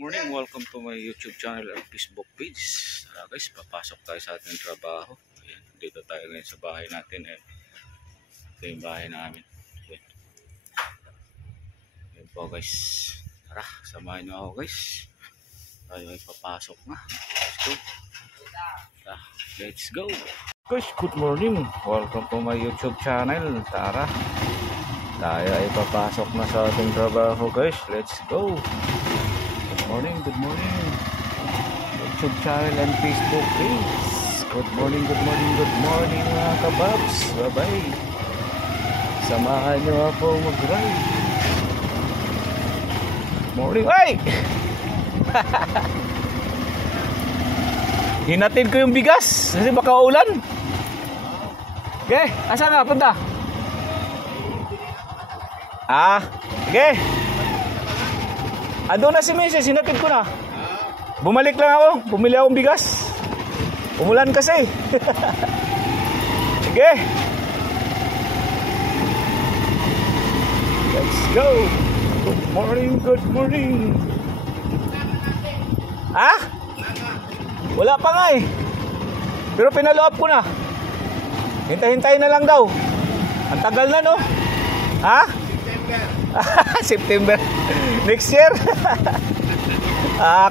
Morning, welcome to my YouTube channel and Facebook page. Guys, papasok tayo sa ating trabaho. Ayan, dito tayo ngayon sa bahay natin. Ito yung bahay namin. Ayan. Ayan po guys. Tara, samahan nyo ako guys. Tayo ay papasok na. Let's go. Guys, good morning. Welcome to my YouTube channel. Tara, tayo ay papasok na sa ating trabaho guys. Let's go. Good morning YouTube channel and Facebook page. Good morning mga kababs. Bye bye. Samahan nyo ako mag-ride. Morning. Ay! Hinatid ko yung bigas kasi baka ulan. Okay, asa nga punta? Okay. Ando na si Mrs. Sinatid ko na. Bumalik lang ako. Bumili akong bigas. Umulan kasi. Sige. Let's go. Good morning. Wala pa nga eh. Pero pinalo-up ko na. Hintay-hintay na lang daw. Ang tagal na no? September. Next year.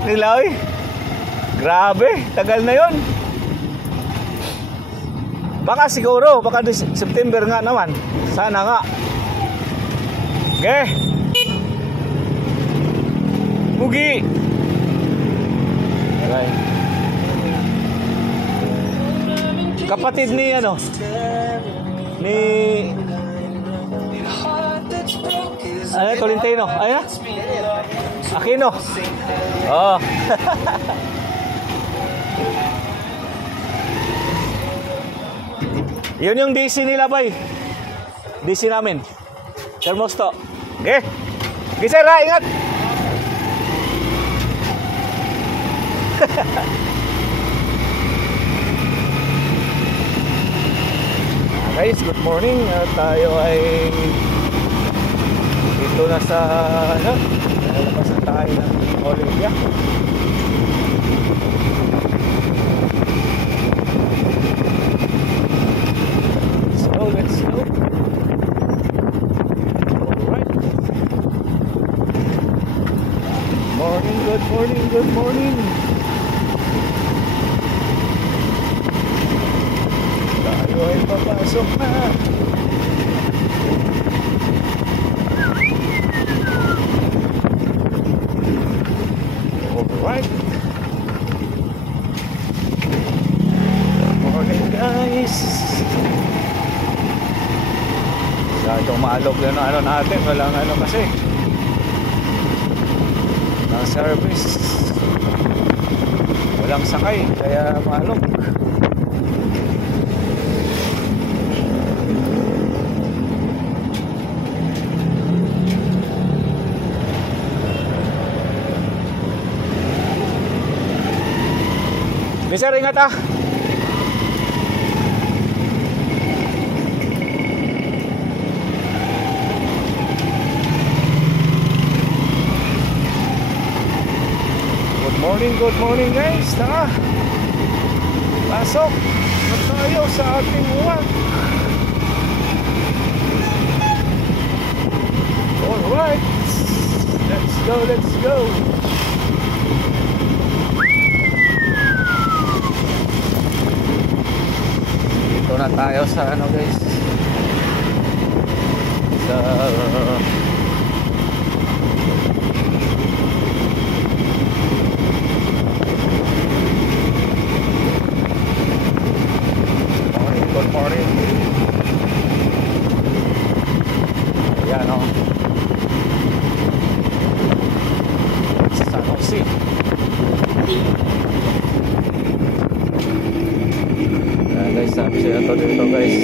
Kilaw. Grabe, tagal na yon. Baka siguro, baka September nga naman. Sana nga. Okay. Mugi. Okay. Kapatid ni Tolentino. Ayun na? Aquino. Oh. Yun yung DC nila bay. DC namin. Thermosto. Okay. Okay sir, ingat. Guys, good morning. Tayo ay dito na sa lalabas na tayo ng Olympia. Let's go. Alright. Good morning. Tayo ay papasok na. Alright. Good morning guys. Itong maalog yun ang natin, walang kasi ng service, walang sakay, kaya maalog. Bisa ingat Good morning guys. Tara, pasok na tayo sa ating work. Alright, let's go. Dito na tayo sa guys, sa San Jose. Guys, sabi siya ito dito guys.